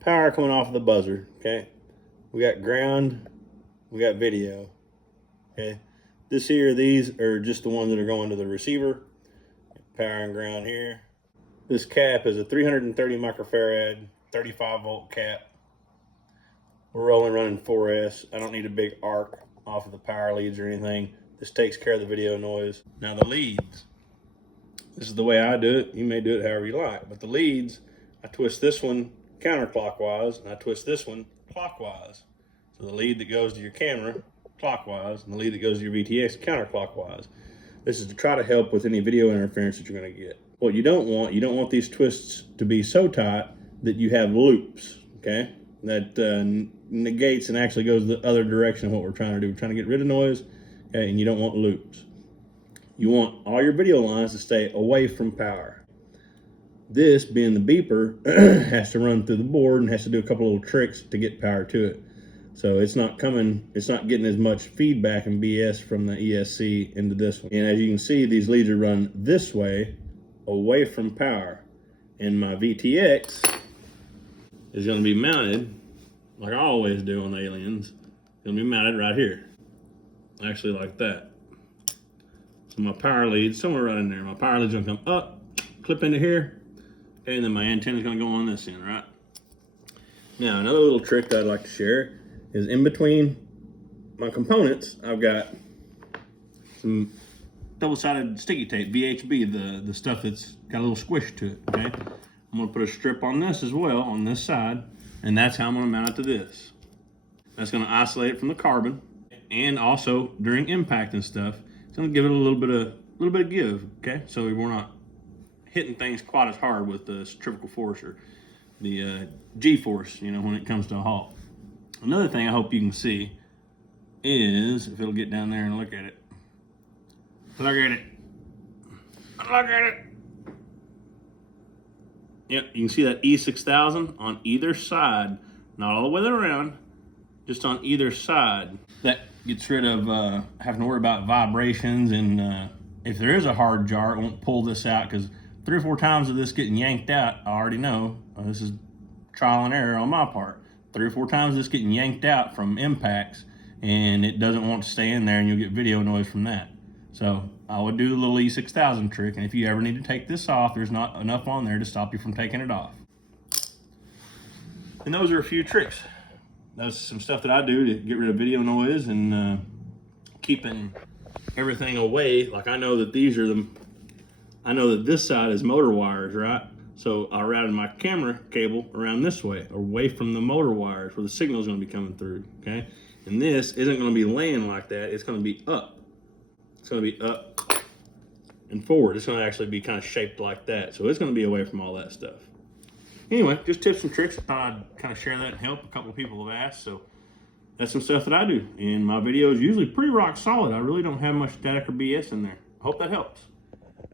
power coming off of the buzzer, okay? We got ground, we got video, okay? These are just the ones that are going to the receiver. Power and ground here. This cap is a 330 microfarad, 35 volt cap. We're only running 4S. I don't need a big arc off of the power leads or anything. This takes care of the video noise. Now the leads, this is the way I do it. You may do it however you like, but the leads, I twist this one counterclockwise and I twist this one clockwise. So the lead that goes to your camera clockwise and the lead that goes to your VTX counterclockwise. This is to try to help with any video interference that you're going to get. What you don't want these twists to be so tight that you have loops, okay? That negates and actually goes the other direction of what we're trying to do. We're trying to get rid of noise, okay, and you don't want loops. You want all your video lines to stay away from power. This, being the beeper, has to run through the board and has to do a couple little tricks to get power to it. So it's not getting as much feedback and BS from the ESC into this one. And as you can see, these leads are run this way, away from power. And my VTX is going to be mounted, like I always do on the Aliens. It's going to be mounted right here. Actually like that. So my power lead, somewhere right in there. My power lead's going to come up, clip into here, okay, and then my antenna's going to go on this end, right? Now, another little trick that I'd like to share is in between my components, I've got some double-sided sticky tape, VHB, the stuff that's got a little squish to it, okay? I'm gonna put a strip on this as well, on this side, and that's how I'm gonna mount it to this. That's gonna isolate it from the carbon, and also during impact and stuff, it's gonna give it a little bit of give, okay? So we're not hitting things quite as hard with the centrifugal force or the G-force, you know, when it comes to a halt. Another thing I hope you can see is, if it'll get down there and look at it. Look at it. Look at it. Yep, you can see that E6000 on either side, not all the way around, just on either side. That gets rid of having to worry about vibrations, and if there is a hard jar, it won't pull this out, because 3 or 4 times of this getting yanked out, I already know. This is trial and error on my part. 3 or 4 times this getting yanked out from impacts, and it doesn't want to stay in there, and you'll get video noise from that. So I would do the little E6000 trick, and if you ever need to take this off, there's not enough on there to stop you from taking it off. And those are a few tricks. That's some stuff that I do to get rid of video noise and keeping everything away. Like I know that this side is motor wires, right? So I routed my camera cable around this way, away from the motor wires where the signal is going to be coming through, okay? And this isn't going to be laying like that. It's going to be up. It's going to be up and forward. It's going to actually be kind of shaped like that. So it's going to be away from all that stuff. Anyway, just tips and tricks. I thought I'd kind of share that and help. A couple of people have asked, so that's some stuff that I do. And my video is usually pretty rock solid. I really don't have much static or BS in there. I hope that helps.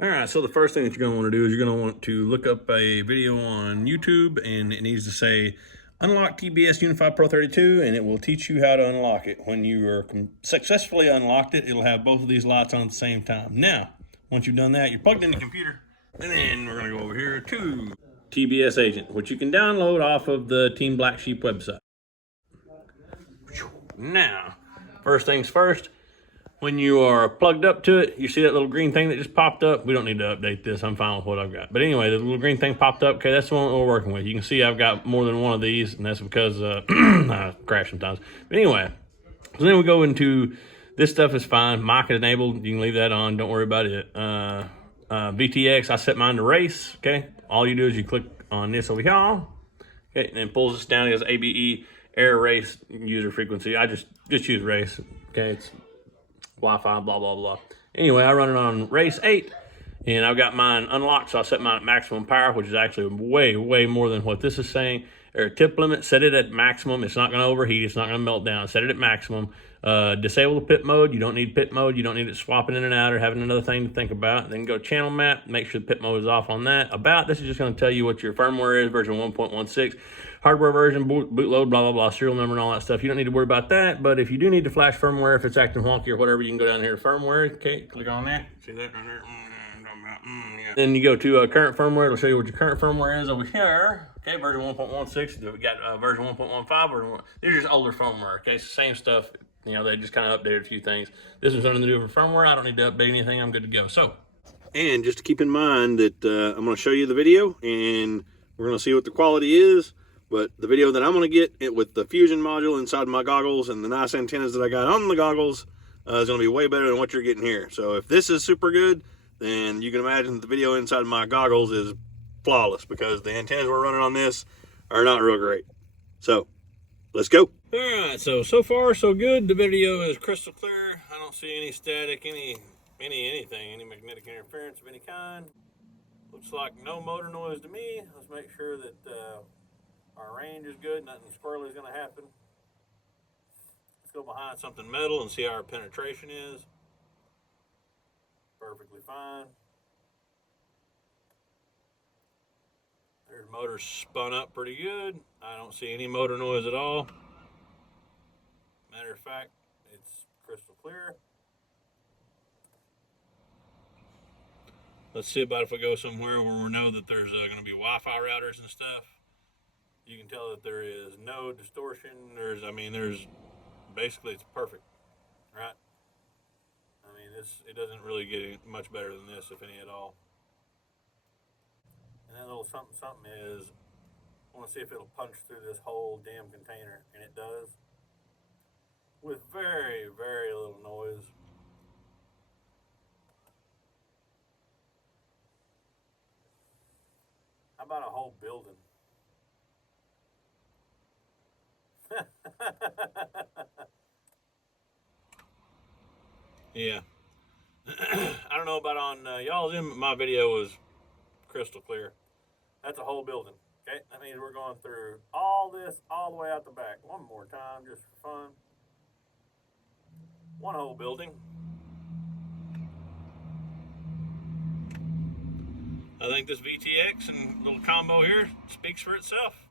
All right, so the first thing that you're going to want to do is you're going to want to look up a video on YouTube, and it needs to say Unlock TBS Unifi Pro 32, and it will teach you how to unlock it. When you are successfully unlocked it, it'll have both of these lights on at the same time. Now, once you've done that, you're plugged in the computer, and then we're going to go over here to TBS Agent, which you can download off of the Team Black Sheep website. Now, first things first, when you are plugged up to it, you see that little green thing that just popped up? We don't need to update this. I'm fine with what I've got. But anyway, the little green thing popped up. Okay, that's the one we're working with. You can see I've got more than one of these, and that's because I crash sometimes. But anyway, so then we go into this stuff is fine. Mic enabled. You can leave that on. Don't worry about it. VTX, I set mine to race. Okay, all you do is you click on this over here. Okay, and then pulls us down. It goes ABE air race user frequency. I just use race. Okay, it's Wi-Fi, blah, blah, blah. Anyway, I run it on race 8, and I've got mine unlocked, so I set mine at maximum power, which is actually way, way more than what this is saying. Or tip limit, set it at maximum. It's not going to overheat. It's not going to melt down. Set it at maximum. Disable the pit mode. You don't need pit mode. You don't need it swapping in and out or having another thing to think about. Then go channel map. Make sure the pit mode is off on that. This is just going to tell you what your firmware is, version 1.16. Hardware version, bootload, blah, blah, blah, serial number and all that stuff. You don't need to worry about that. But if you do need to flash firmware, if it's acting wonky or whatever, you can go down here to firmware. Okay, click on that. See that right there? Yeah. Then you go to current firmware. It'll show you what your current firmware is over here. Okay, version 1.16. We got version 1.15. Version 1. These are just older firmware. Okay, it's the same stuff. You know, they just kind of updated a few things. This is something to do with firmware. I don't need to update anything. I'm good to go. So, and just to keep in mind that I'm going to show you the video, and we're going to see what the quality is. But the video that I'm going to get it with the Fusion module inside my goggles and the nice antennas that I got on the goggles is going to be way better than what you're getting here. So if this is super good, then you can imagine the video inside my goggles is flawless, because the antennas we're running on this are not real great. So let's go. All right, so far so good. The video is crystal clear. I don't see any static, any magnetic interference of any kind. Looks like no motor noise to me. Let's make sure that our range is good. Nothing squirrely is going to happen. Let's go behind something metal and see how our penetration is. Perfectly fine. There's motor spun up pretty good. I don't see any motor noise at all. Matter of fact, it's crystal clear. Let's see about if we go somewhere where we know that there's going to be Wi-Fi routers and stuff. You can tell that there is no distortion. There's basically it's perfect, right? I mean, it doesn't really get any, much better than this, if any at all. And that little something is, I want to see if it'll punch through this whole damn container, and it does, with very, very little noise. How about a whole building? Yeah. I don't know about on y'all's end, but my video was crystal clear. That's a whole building. Okay, that means we're going through all this all the way out the back. One more time, just for fun. One whole building. I think this VTX and little combo here speaks for itself.